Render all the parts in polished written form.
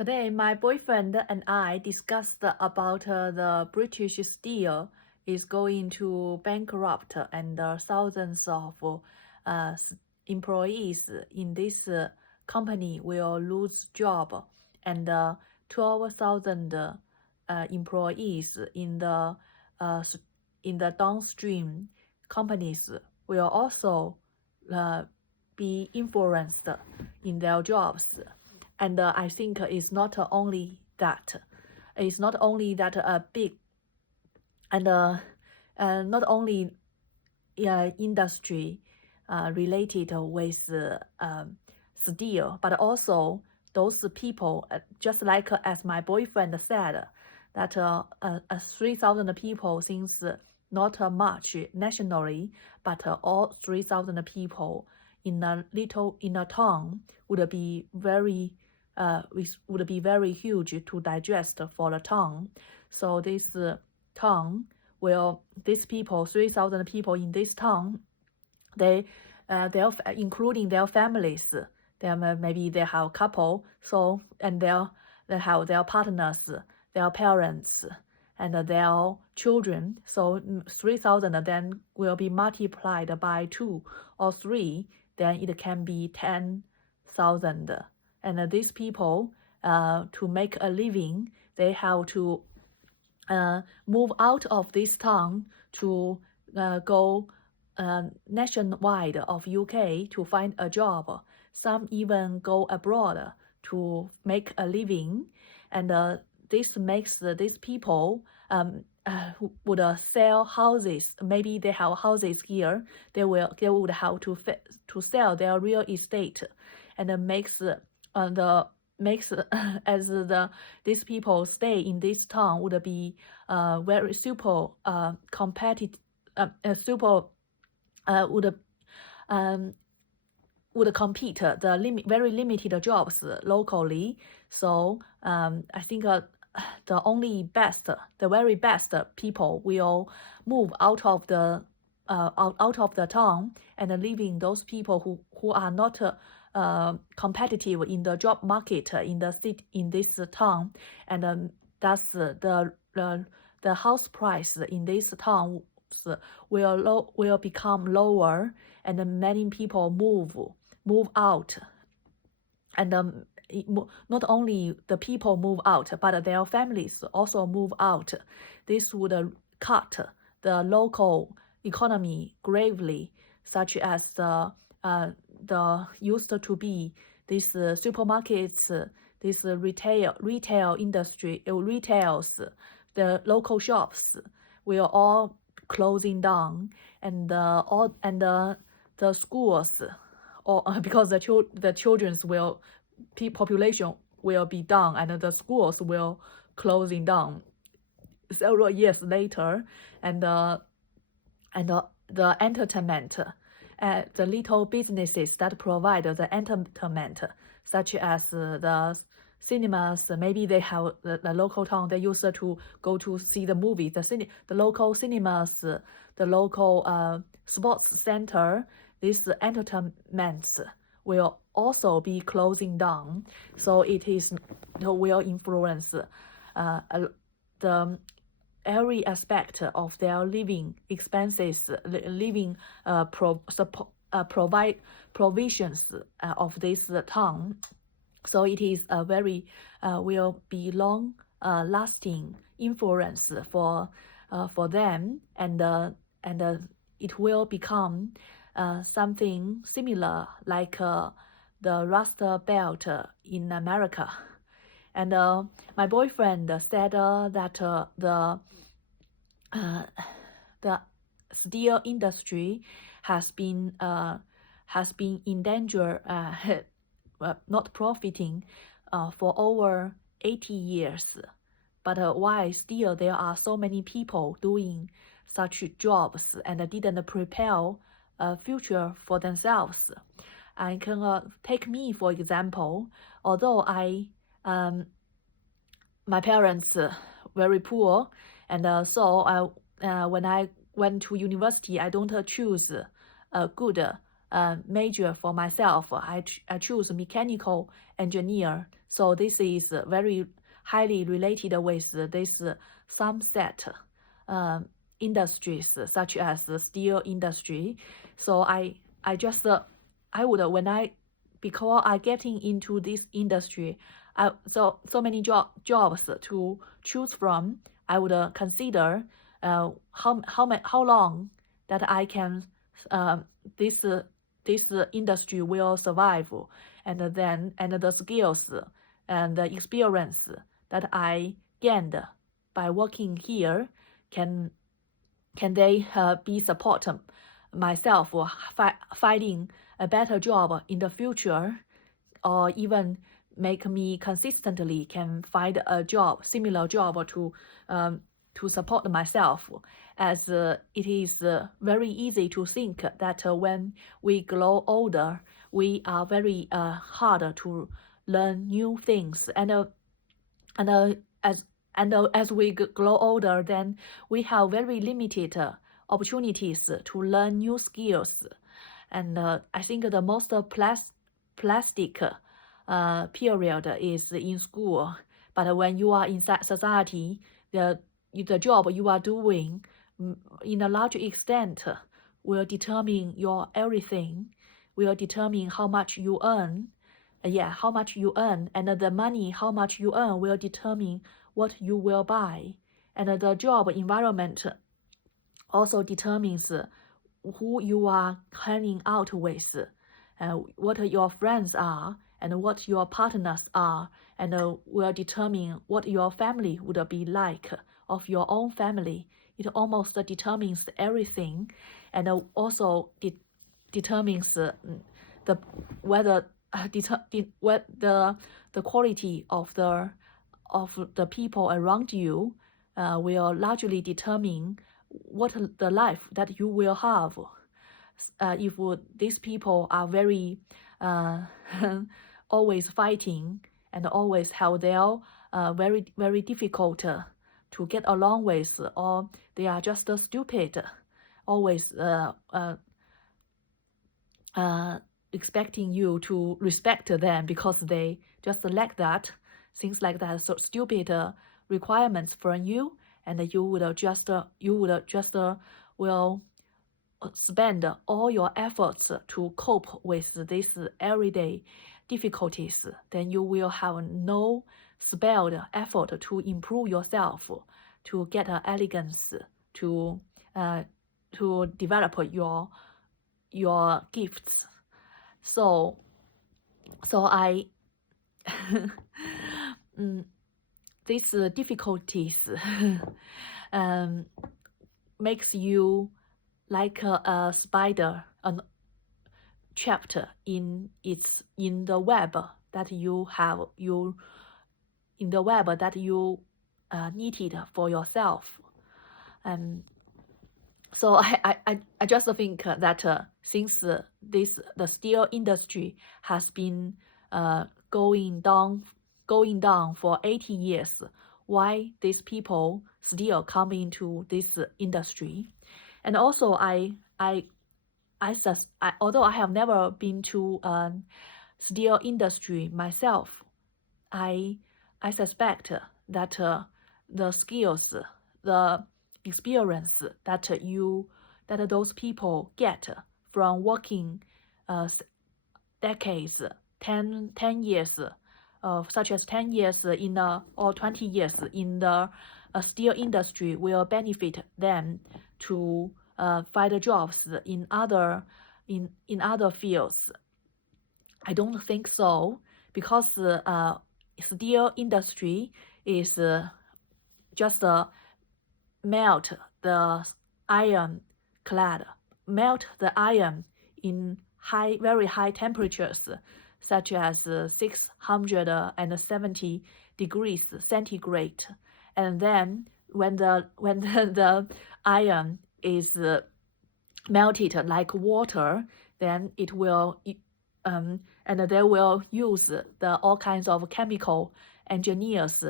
Today, my boyfriend and I discussed about the British Steel is going to bankrupt and thousands of employees in this company will lose job and 12,000 employees uh, in the downstream companies will also be influenced in their jobs. And I think it's not only that. It's not only that big and not only industry related with steel, but also those people, just like as my boyfriend said, that 3,000 people seems not much nationally, but all 3,000 people in a town would be very huge to digest for the town. So this town these people, 3,000 people in this town, they including their families, maybe they have a couple, so and they have their partners, their parents, and their children. So 3,000 then will be multiplied by 2 or 3, then it can be 10,000. And these people, to make a living, they have to move out of this town to go nationwide of UK to find a job. Some even go abroad to make a living, and this makes these people who would sell houses. Maybe they have houses here. They would have to sell their real estate, and makes as these people stay in this town would be very super competitive, super would compete the very limited jobs locally. So I think the very best people will move out of the town and leaving those people who are not competitive in the job market in the city, in this town, and thus the house price in this town will become lower, and many people move out, and not only the people move out, but their families also move out. This would cut the local economy gravely, such as the used to be these supermarkets, this retail industry, retails, the local shops will all closing down, and the schools, or because the children's population will be down, and the schools will closing down several years later, and the entertainment, the little businesses that provide the entertainment, such as the cinemas. Maybe they have the local town, they used to go to see the movie, the local cinemas, the local sports center. These entertainments will also be closing down. So it will influence the every aspect of their living expenses, living provide provisions of this town. So it is a very will be long lasting influence for them, and it will become something similar like the Rust Belt in America. And my boyfriend said that the steel industry has been in danger, not profiting for over 80 years. But why still there are so many people doing such jobs and didn't prepare a future for themselves? I can take me for example. Although my parents very poor, and so when I went to university, I don't choose a good major for myself. I choose mechanical engineer. So this is very highly related with this sunset industries such as the steel industry. So I would because I getting into this industry, so many jobs to choose from. I would consider how long that I can this industry will survive, and the skills and the experience that I gained by working here can they be support myself finding a better job in the future, or even make me consistently can find a job, similar job to support myself, as it is very easy to think that when we grow older, we are very hard to learn new things, as we grow older, then we have very limited opportunities to learn new skills. And I think the most plastic period is in school. But when you are in society, the job you are doing in a large extent will determine your everything, will determine how much you earn. How much you earn, and the money how much you earn will determine what you will buy. And the job environment also determines who you are hanging out with, what your friends are, and what your partners are, and will determine what your family would be like of your own family. It almost determines everything, and also determines the quality of the people around you, will largely determine what the life that you will have. If these people are very always fighting and always have their very very difficult to get along with, or they are just stupid, always expecting you to respect them because they just like that, things like that, so stupid requirements from you, and you would just will spend all your efforts to cope with these everyday difficulties, then you will have no spared effort to improve yourself, to get elegance, to develop your gifts. So I these difficulties makes you like a spider trapped in the web that you knitted for yourself. So I just think that since the steel industry has been going down for 80 years, why these people still come into this industry. And also although I have never been to steel industry myself, I suspect that the skills, the experience that those people get from working decades, 10 years, such as 10 years or 20 years in the steel industry will benefit them to find jobs in other fields. I don't think so, because steel industry is just melt the iron in very high temperatures, such as 670 degrees centigrade, and then when the iron is melted like water, then it will and they will use all kinds of chemical engineers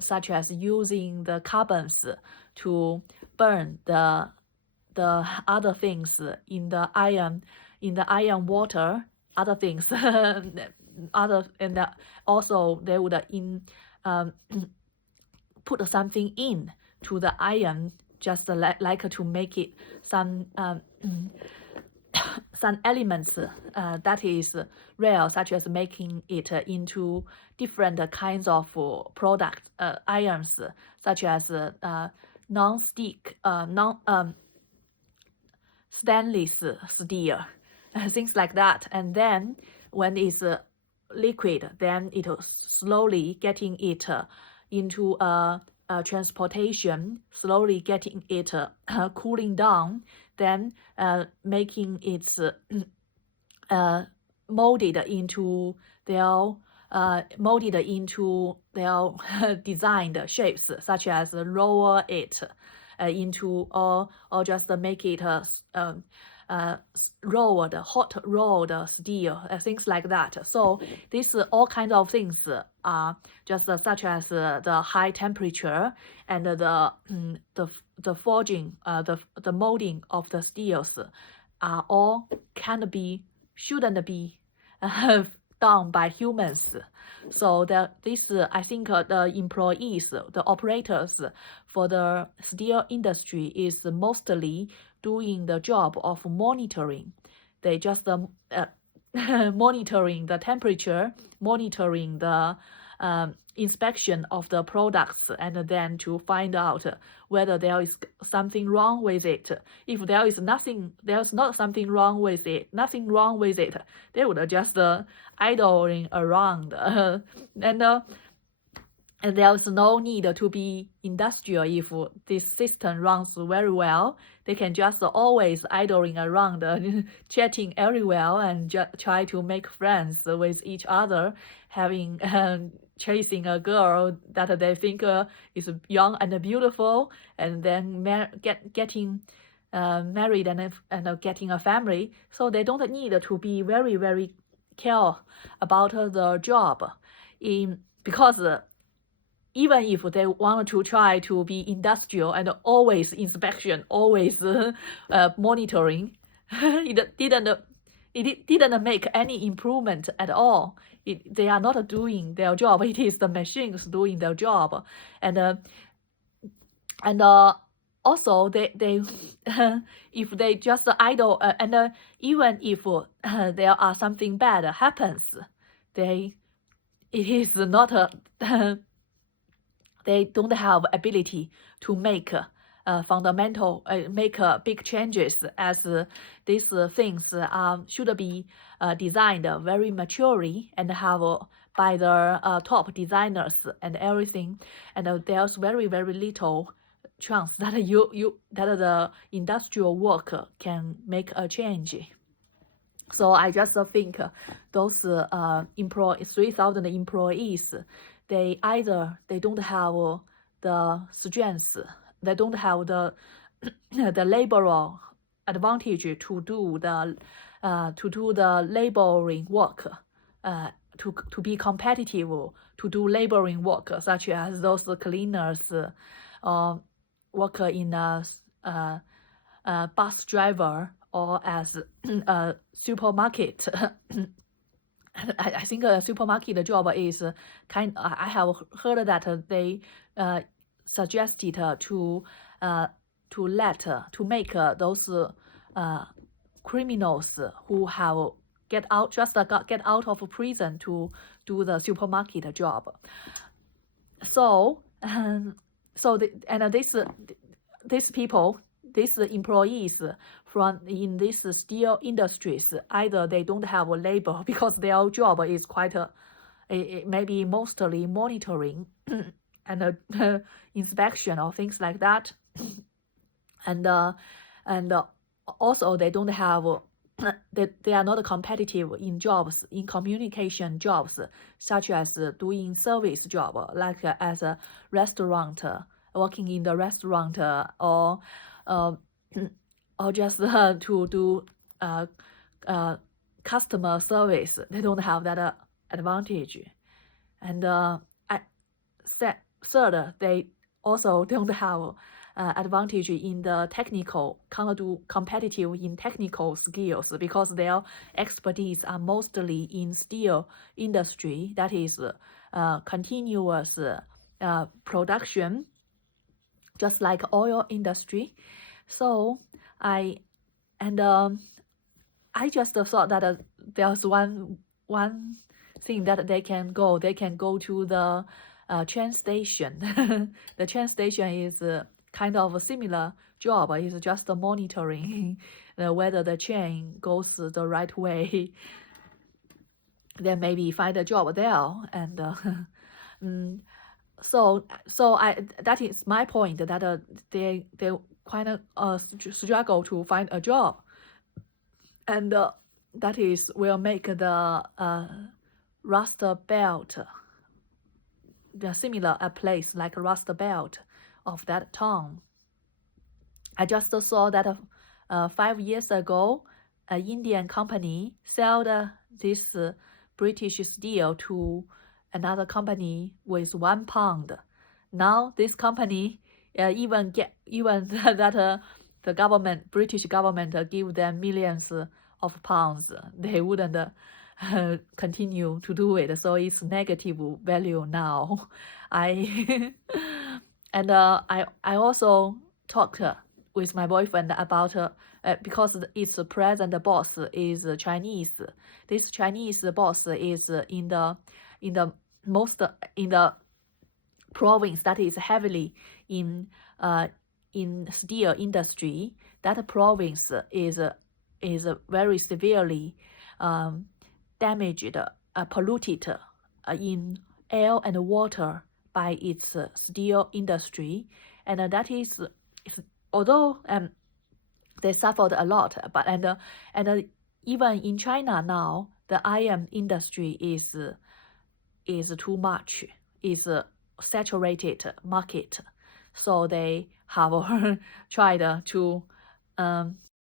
such as using the carbons to burn the other things in the iron in the iron water, other things, also they would put something in to the iron, just like to make it some some elements that is rare, such as making it into different kinds of product irons, such as non-stick, stainless steel, things like that. And then when it's liquid, then it will slowly getting it into transportation, slowly getting it cooling down, then making it molded into their designed shapes, such as roll it into or just make it hot rolled steel, things like that. So this all kinds of things are just such as the high temperature and the forging, the molding of the steels are all shouldn't be done by humans. So this I think the employees, the operators for the steel industry is mostly doing the job of monitoring. They just monitoring the temperature, monitoring the inspection of the products, and then to find out whether there is something wrong with it. If there's not something wrong with it, they would just idling around, and there's no need to be industrial. If this system runs very well, they can just always idling around, chatting everywhere, and try to make friends with each other, having chasing a girl that they think is young and beautiful, and then getting married and getting a family. So they don't need to be very, very care about the job, because even if they want to try to be industrial and always inspection, always monitoring, it didn't make any improvement at all. They are not doing their job. It is the machines doing their job, and also they if they just idle, and even if there are something bad happens, it is not they don't have ability to make fundamental make big changes, as these things should be designed very maturely and have by the top designers and everything, and there's very, very little chance that that the industrial work can make a change. So I just think those 3,000 employees, they don't have the strength, they don't have the labor advantage to do the laboring work, to be competitive, to do laboring work, such as those cleaners, work in a bus driver, or as a supermarket. I think a supermarket job is I have heard that they suggested to make those criminals who have get out of prison to do the supermarket job. So these people, these employees in these steel industries, either they don't have labor because their job is quite maybe mostly monitoring and inspection or things like that, and also they don't have they are not competitive in jobs, in communication jobs, such as doing service job, like as a restaurant, working in the restaurant, or just to do customer service. They don't have that advantage. And third, they also don't have advantage in the technical, kind of do competitive in technical skills because their expertise are mostly in steel industry, that is continuous production, just like oil industry. So I just thought that there's one thing that they can go to the train station. The train station is kind of a similar job. It's just monitoring whether the train goes the right way. Then maybe find a job there. And so that is my point, that they kind of struggle to find a job, and that is will make the Rust Belt similar a place like Rust Belt of that town. I just saw that 5 years ago, an Indian company sold this British steel to another company with £1. Now this company even that the government, British government, give them millions of pounds, they wouldn't continue to do it. So it's negative value now. I also talked with my boyfriend about because its present boss is Chinese. This Chinese boss is in the province that is heavily in steel industry. That province is very severely damaged, polluted in air and water by its steel industry, and that is, although they suffered a lot, but and even in China now, the iron industry is too much, is a saturated market, so they have tried to